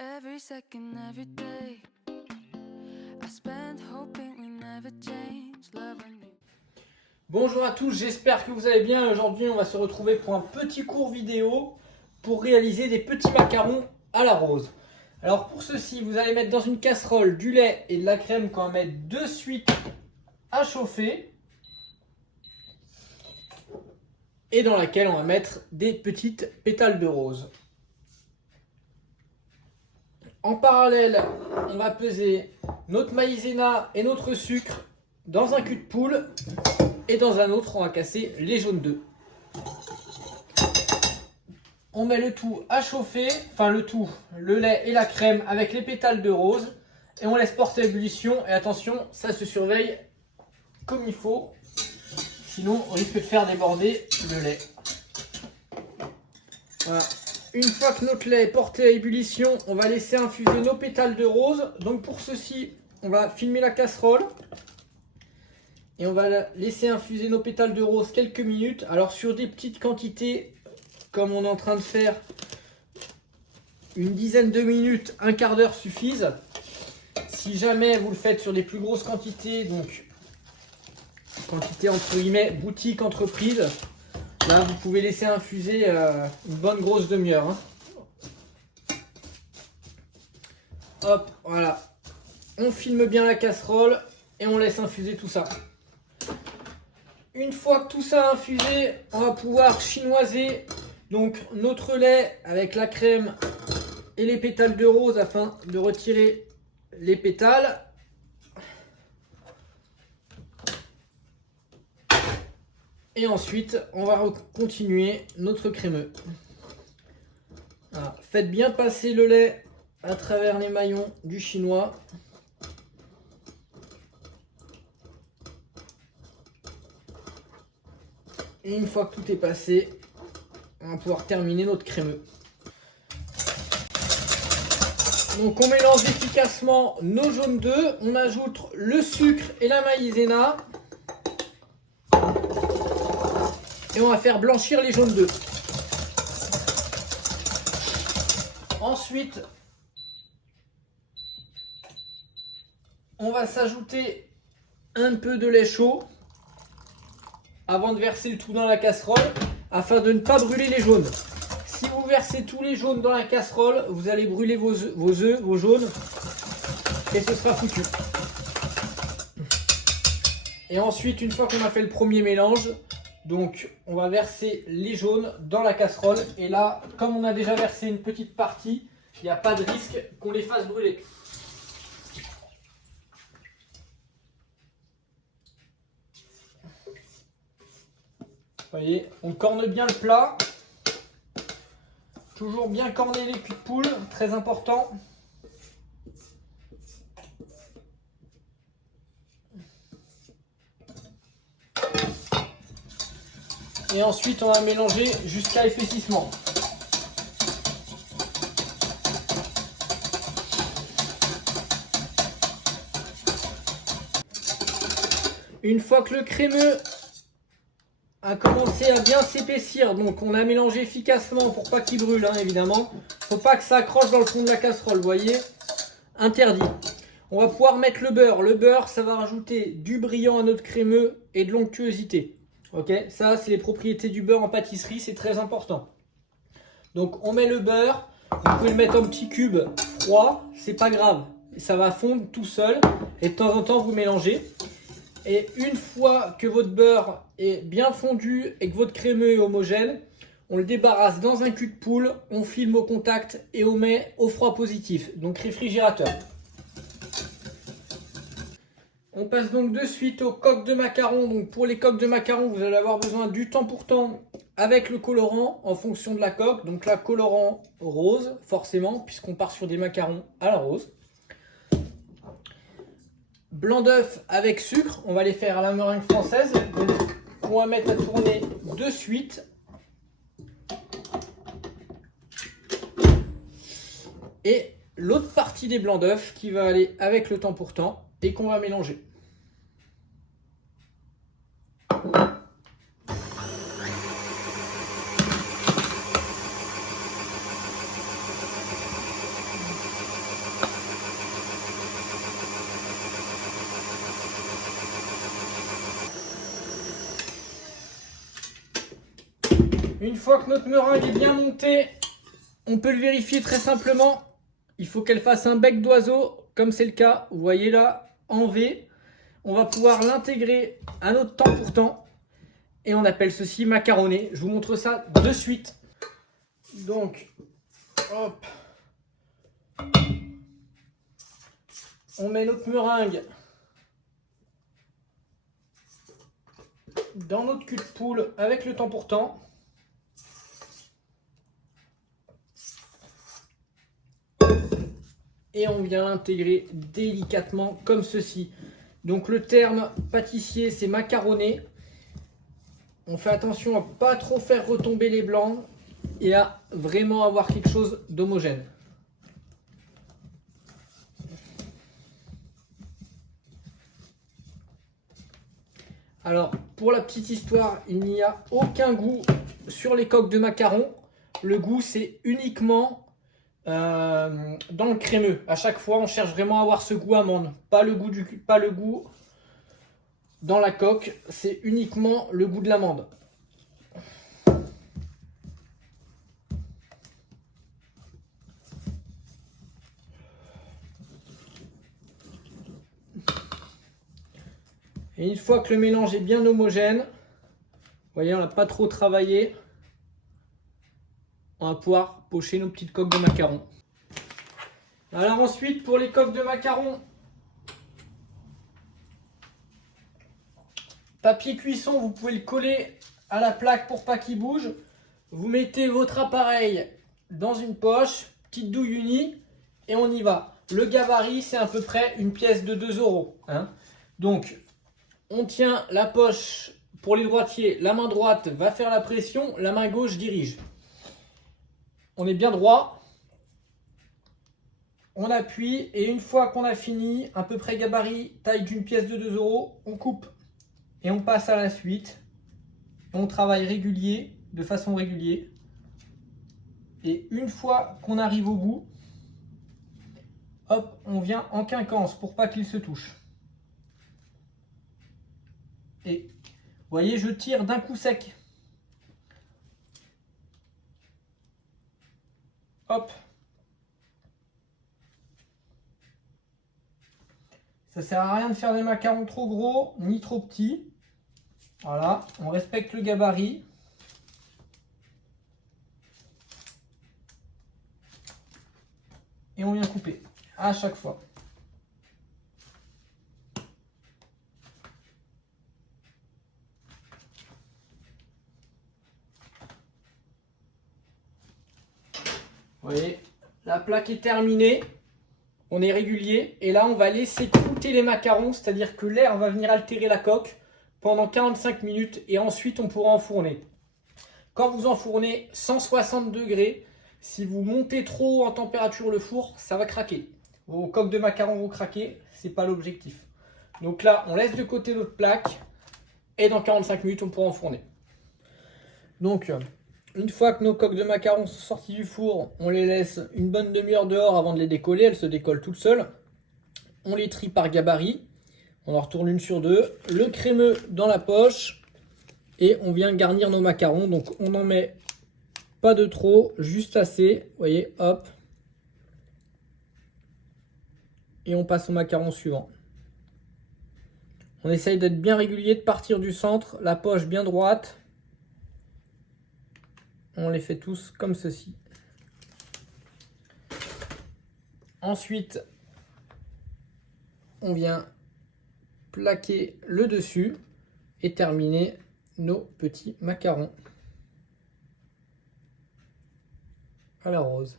Every second, every day, I spend hoping we never change. Love and you. Bonjour à tous, j'espère que vous allez bien. Aujourd'hui, on va se retrouver pour un petit cours vidéo pour réaliser des petits macarons à la rose. Alors pour ceci, vous allez mettre dans une casserole du lait et de la crème qu'on va mettre de suite à chauffer et dans laquelle on va mettre des petites pétales de rose. En parallèle, on va peser notre maïzena et notre sucre dans un cul de poule et dans un autre, on va casser les jaunes d'œufs. On met le tout à chauffer, enfin le lait et la crème avec les pétales de rose et on laisse porter l'ébullition. Et attention, ça se surveille comme il faut, sinon on risque de faire déborder le lait. Voilà. Une fois que notre lait est porté à ébullition, on va laisser infuser nos pétales de rose. Donc pour ceci, on va filmer la casserole et on va laisser infuser nos pétales de rose quelques minutes. Alors sur des petites quantités, comme on est en train de faire, une dizaine de minutes, un quart d'heure suffisent. Si jamais vous le faites sur des plus grosses quantités, donc quantité entre guillemets boutique, entreprise, là vous pouvez laisser infuser une bonne grosse demi-heure. Hop, voilà. On filme bien la casserole et on laisse infuser tout ça. Une fois que tout ça a infusé, on va pouvoir chinoiser donc notre lait avec la crème et les pétales de rose afin de retirer les pétales. Et ensuite, on va continuer notre crémeux. Voilà. Faites bien passer le lait à travers les maillons du chinois. Et une fois que tout est passé, on va pouvoir terminer notre crémeux. Donc on mélange efficacement nos jaunes d'œufs, on ajoute le sucre et la maïzena. Et on va faire blanchir les jaunes d'œufs. Ensuite, on va s'ajouter un peu de lait chaud avant de verser le tout dans la casserole afin de ne pas brûler les jaunes. Si vous versez tous les jaunes dans la casserole, vous allez brûler vos œufs, vos jaunes, et ce sera foutu. Et ensuite, une fois qu'on a fait le premier mélange, donc on va verser les jaunes dans la casserole. Et là, comme on a déjà versé une petite partie, il n'y a pas de risque qu'on les fasse brûler. Vous voyez, on corne bien le plat. Toujours bien corner les culs de poule, très important. Et ensuite, on va mélanger jusqu'à épaississement. Une fois que le crémeux a commencé à bien s'épaissir, donc on a mélangé efficacement pour pas qu'il brûle, évidemment. Faut pas que ça accroche dans le fond de la casserole, vous voyez. Interdit. On va pouvoir mettre le beurre. Le beurre, ça va rajouter du brillant à notre crémeux et de l'onctuosité. Ok, ça c'est les propriétés du beurre en pâtisserie, c'est très important. Donc on met le beurre, vous pouvez le mettre en petits cubes froids, c'est pas grave. Ça va fondre tout seul et de temps en temps vous mélangez. Et une fois que votre beurre est bien fondu et que votre crémeux est homogène, on le débarrasse dans un cul de poule, on filme au contact et on met au froid positif, donc réfrigérateur. On passe donc de suite aux coques de macarons. Donc pour les coques de macarons, vous allez avoir besoin du temps pour temps avec le colorant en fonction de la coque. Donc là, colorant rose, forcément, puisqu'on part sur des macarons à la rose. Blanc d'œuf avec sucre, on va les faire à la meringue française. Donc, on va mettre à tourner de suite. Et l'autre partie des blancs d'œuf qui va aller avec le temps pour temps et qu'on va mélanger. Une fois que notre meringue est bien montée, on peut le vérifier très simplement. Il faut qu'elle fasse un bec d'oiseau, comme c'est le cas, vous voyez là, en V. On va pouvoir l'intégrer à notre temps pour temps. Et on appelle ceci macaroné. Je vous montre ça de suite. Donc, hop. On met notre meringue dans notre cul de poule avec le temps pour temps. Et on vient l'intégrer délicatement comme ceci. Donc le terme pâtissier, c'est macaroné. On fait attention à pas trop faire retomber les blancs et à vraiment avoir quelque chose d'homogène. Alors, pour la petite histoire, il n'y a aucun goût sur les coques de macarons. Le goût, c'est uniquement dans le crémeux. À chaque fois, on cherche vraiment à avoir ce goût amande. Pas le goût dans la coque, c'est uniquement le goût de l'amande. Et une fois que le mélange est bien homogène, vous voyez, on n'a pas trop travaillé, on va pouvoir pocher nos petites coques de macarons. Alors ensuite, pour les coques de macarons, papier cuisson, vous pouvez le coller à la plaque pour pas qu'il bouge. Vous mettez votre appareil dans une poche, petite douille unie, et on y va. Le gabarit, c'est à peu près une pièce de 2 €. Hein. Donc, on tient la poche pour les droitiers. La main droite va faire la pression, la main gauche dirige. On est bien droit. On appuie et une fois qu'on a fini, à peu près gabarit, taille d'une pièce de 2 €, on coupe et on passe à la suite. On travaille régulier, de façon régulière. Et une fois qu'on arrive au bout, hop, on vient en quinquance pour pas qu'il se touche. Et vous voyez, je tire d'un coup sec. Hop. Ça sert à rien de faire des macarons trop gros ni trop petits. Voilà, on respecte le gabarit. Et on vient couper à chaque fois. Vous voyez, la plaque est terminée. On est régulier. Et là, on va laisser croûter les macarons. C'est-à-dire que l'air va venir altérer la coque pendant 45 minutes. Et ensuite, on pourra enfourner. Quand vous enfournez 160 degrés, si vous montez trop en température le four, ça va craquer. Vos coques de macarons vont craquer. Ce n'est pas l'objectif. Donc là, on laisse de côté notre plaque. Et dans 45 minutes, on pourra enfourner. Donc, une fois que nos coques de macarons sont sorties du four, on les laisse une bonne demi-heure dehors avant de les décoller. Elles se décollent toutes seules. On les trie par gabarit. On en retourne une sur deux. Le crémeux dans la poche. Et on vient garnir nos macarons. Donc on n'en met pas de trop, juste assez. Vous voyez, hop. Et on passe au macaron suivant. On essaye d'être bien régulier, de partir du centre. La poche bien droite. On les fait tous comme ceci. Ensuite, on vient plaquer le dessus et terminer nos petits macarons à la rose.